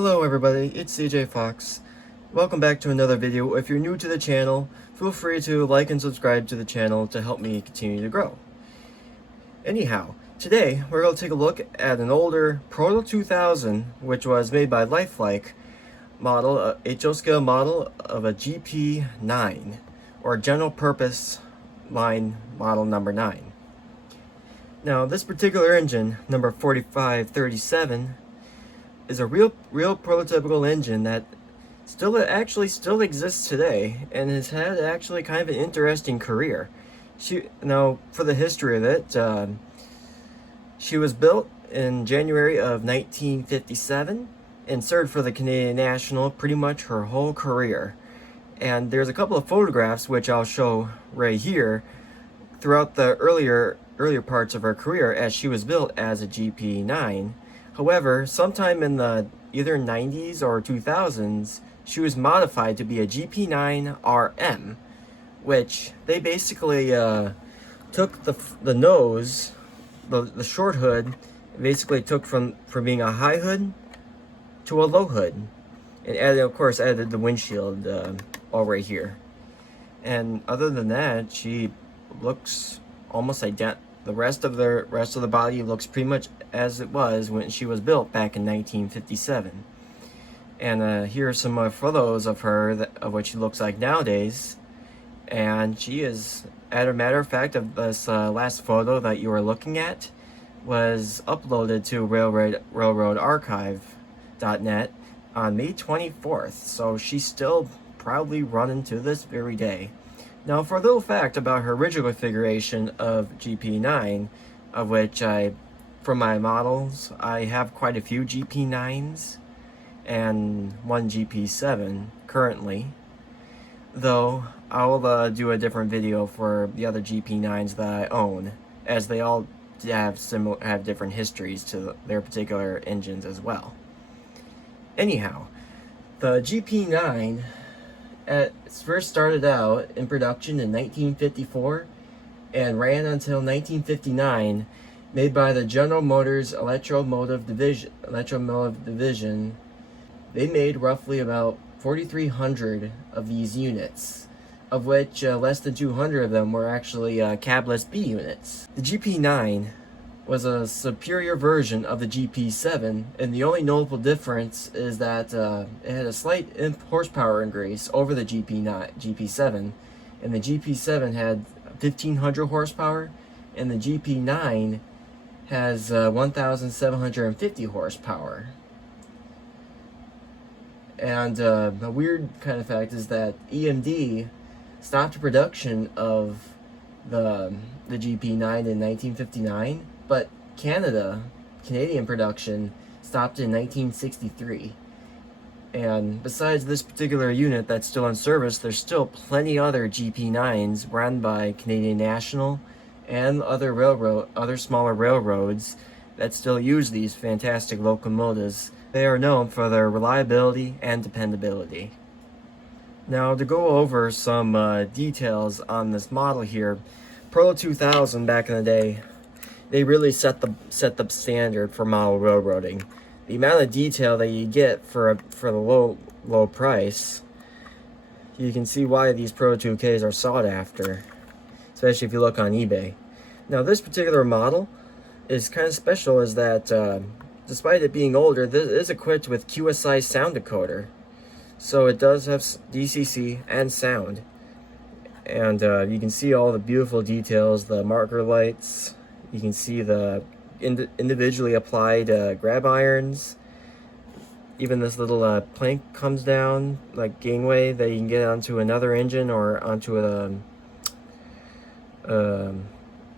Hello everybody, it's CJ Fox. Welcome back to another video. If you're new to the channel, feel free to like and subscribe to the channel to help me continue to grow. Anyhow, today we're going to take a look at an older Proto 2000, which was made by Lifelike model, a HO scale model of a GP9, or General Purpose Line Model number 9. Now this particular engine, number 4537, is a real prototypical engine that still exists today and has had actually kind of an interesting career. Now for the history of it, she was built in January of 1957 and served for the Canadian National pretty much her whole career. And there's a couple of photographs which I'll show right here throughout the earlier parts of her career as she was built as a GP9. However, sometime in the either 90s or 2000s, she was modified to be a GP9 RM, which they basically took the nose, the short hood, basically took from being a high hood to a low hood, and added the windshield all right here. And other than that, she looks almost identical. The rest of the body looks pretty much as it was when she was built back in 1957. And here are some photos of her, of what she looks like nowadays. And she is, as a matter of fact, of this last photo that you were looking at was uploaded to railroadarchive.net on May 24th. So she's still proudly running to this very day. Now, for a little fact about her original configuration of GP9, of which for my models, I have quite a few GP9s and one GP7 currently, though I'll do a different video for the other GP9s that I own, as they all have different histories to their particular engines as well. Anyhow, the GP9 it first started out in production in 1954 and ran until 1959, made by the General Motors Electromotive Division. They made roughly about 4,300 of these units, of which less than 200 of them were actually cabless B units. The GP9 was a superior version of the GP7, and the only notable difference is that it had a slight horsepower increase over the GP7, and the GP7 had 1,500 horsepower, and the GP9 has 1,750 horsepower. And a weird kind of fact is that EMD stopped production of the GP9 in 1959, but Canadian production stopped in 1963. And besides this particular unit that's still in service, there's still plenty other GP9s run by Canadian National and other smaller railroads that still use these fantastic locomotives. They are known for their reliability and dependability. Now, to go over some details on this model here, Proto 2000 back in the day, they really set the standard for model railroading. The amount of detail that you get for the low price, you can see why these Proto 2Ks are sought after, especially if you look on eBay. Now, this particular model is kind of special, is that despite it being older, this is equipped with QSI sound decoder, so it does have DCC and sound. And you can see all the beautiful details, the marker lights. You can see the individually applied grab irons. Even this little plank comes down, like gangway, that you can get onto another engine or onto a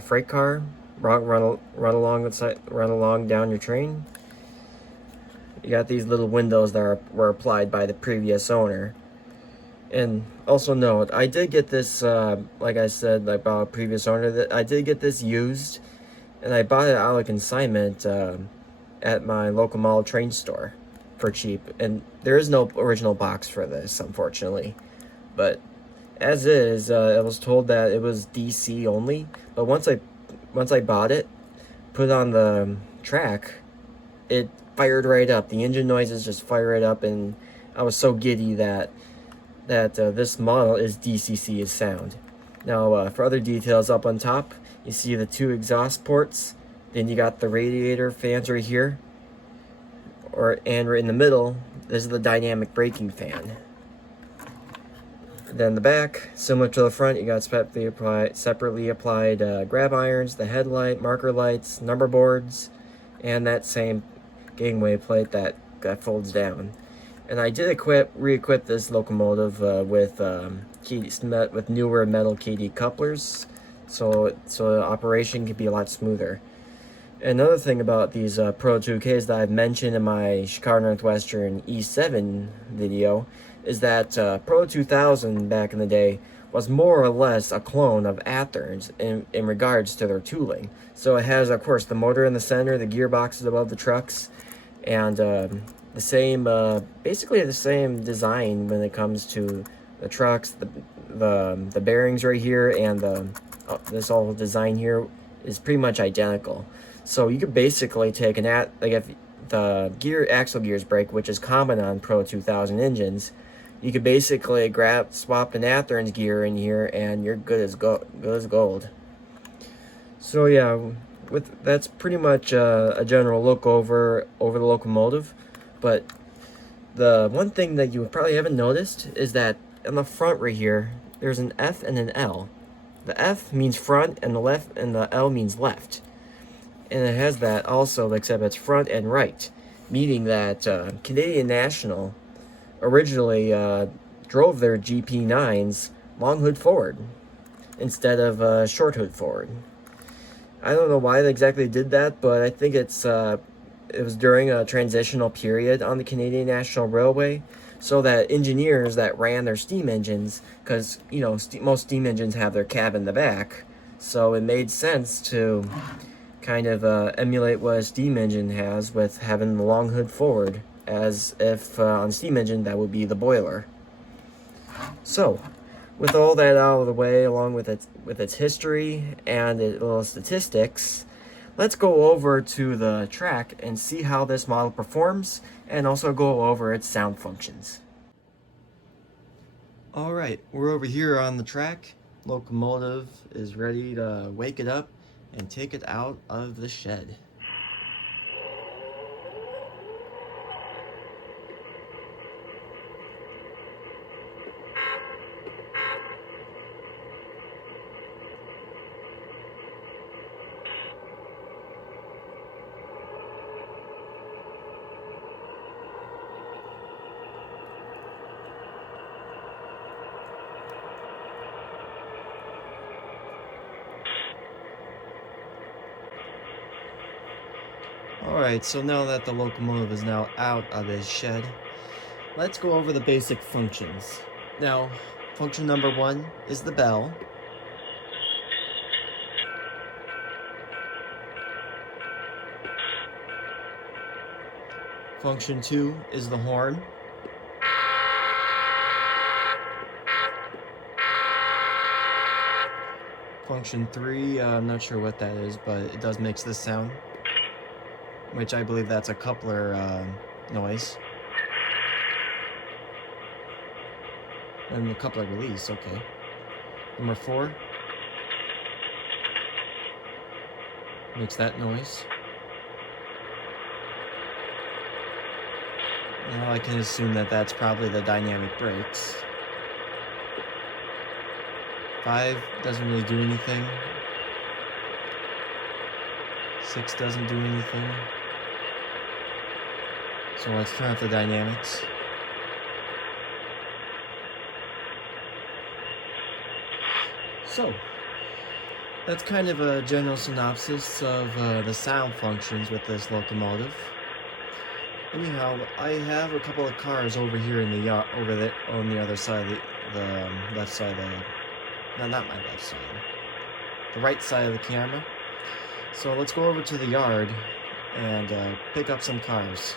freight car. Run along down your train. You got these little windows that were applied by the previous owner. And also note, I did get this, like I said, like about a previous owner, that I did get this used, and I bought it out of consignment at my local mall train store for cheap. And there is no original box for this, unfortunately. But as is, I was told that it was DC only. But once I bought it, put it on the track, it fired right up. The engine noises just fire right up, and I was so giddy that this model is DCC sound. Now, for other details, up on top, you see the 2 exhaust ports. Then you got the radiator fans right here, and right in the middle, this is the dynamic braking fan. Then the back, similar to the front, you got separately applied grab irons, the headlight, marker lights, number boards, and that same gangway plate that folds down. And I did re-equip this locomotive with newer metal KD couplers, so the operation can be a lot smoother. Another thing about these Pro 2Ks that I've mentioned in my Chicago Northwestern E7 video is that Pro 2000 back in the day was more or less a clone of Athearn's in regards to their tooling. So it has, of course, the motor in the center, the gearboxes above the trucks, and the same, basically the same design when it comes to the trucks. The bearings right here and this whole design here is pretty much identical. So you could basically take like if the axle gears break, which is common on Pro 2000 engines, you could basically swap an Athearn's gear in here, and you're good as gold. So yeah, that's pretty much a general look over the locomotive. But the one thing that you probably haven't noticed is that in the front right here, there's an F and an L. The F means front, and the L means left. And it has that also, except it's front and right, meaning that Canadian National originally drove their GP9s long hood forward instead of short hood forward. I don't know why they exactly did that, but I think it was during a transitional period on the Canadian National Railway, so that engineers that ran their steam engines, because most steam engines have their cab in the back, so it made sense to kind of emulate what a steam engine has with having the long hood forward, as if on a steam engine that would be the boiler. So, with all that out of the way, along with its history and its little statistics, let's go over to the track and see how this model performs, and also go over its sound functions. Alright, we're over here on the track. Locomotive is ready to wake it up and take it out of the shed. Alright, so now that the locomotive is now out of this shed, let's go over the basic functions. Now, function number 1 is the bell. Function 2 is the horn. Function 3, I'm not sure what that is, but it does make this sound, which I believe that's a coupler noise. And the coupler release, okay. Number 4 makes that noise. Now I can assume that that's probably the dynamic brakes. 5 doesn't really do anything. 6 doesn't do anything. So let's turn off the dynamics. So, that's kind of a general synopsis of the sound functions with this locomotive. Anyhow, I have a couple of cars over here in the yard, over there on the other side of the left side of the, no, not my left side, the right side of the camera. So let's go over to the yard and pick up some cars.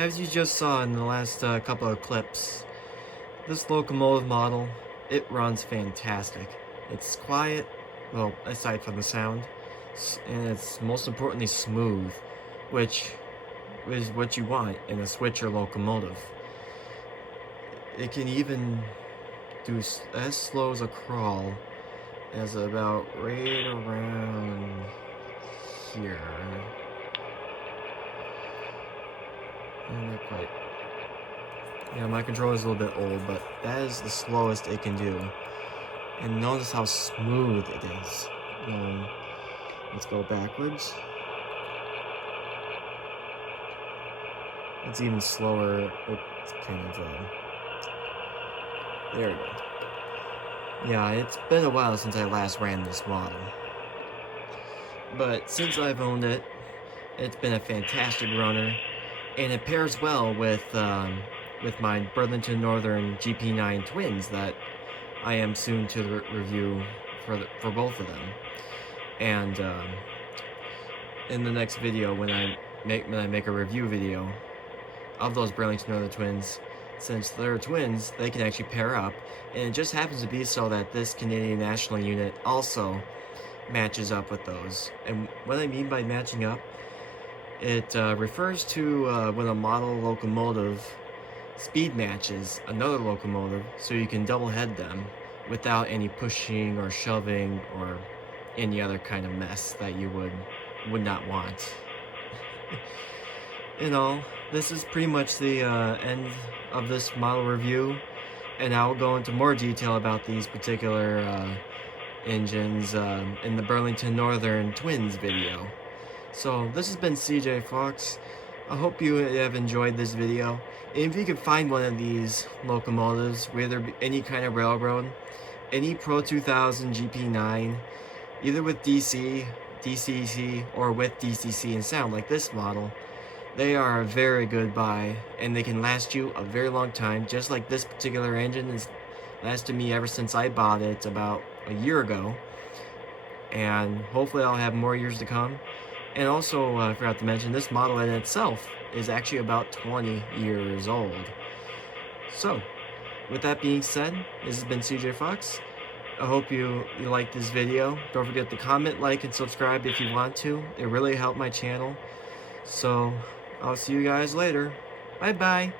As you just saw in the last couple of clips, this Locomotive model, it runs fantastic. It's quiet, well, aside from the sound, and it's most importantly smooth, which is what you want in a switcher locomotive. It can even do as slow as a crawl as about right around here. And not quite. Yeah, my controller's a little bit old, but that is the slowest it can do. And notice how smooth it is. Let's go backwards. It's even slower. It's kind of, there we go. Yeah, it's been a while since I last ran this model. But since I've owned it, it's been a fantastic runner. And it pairs well with my Burlington Northern GP9 twins that I am soon to review for both of them. And in the next video, when I make a review video of those Burlington Northern twins, since they're twins, they can actually pair up. And it just happens to be so that this Canadian National unit also matches up with those. And what I mean by matching up, it refers to when a model locomotive speed matches another locomotive, so you can double head them without any pushing or shoving or any other kind of mess that you would not want. You know, this is pretty much the end of this model review, and I'll go into more detail about these particular engines in the Burlington Northern Twins video. So this has been CJ Fox. I hope you have enjoyed this video. And if you can find one of these locomotives, whether any kind of railroad, any Pro 2000 GP9, either with DC, DCC, or with DCC and sound like this model, they are a very good buy, and they can last you a very long time, just like this particular engine has lasted me ever since I bought it about a year ago. And hopefully I'll have more years to come. And also, I forgot to mention, this model in itself is actually about 20 years old. So, with that being said, this has been CJ Fox. I hope you liked this video. Don't forget to comment, like, and subscribe if you want to. It really helped my channel. So, I'll see you guys later. Bye-bye.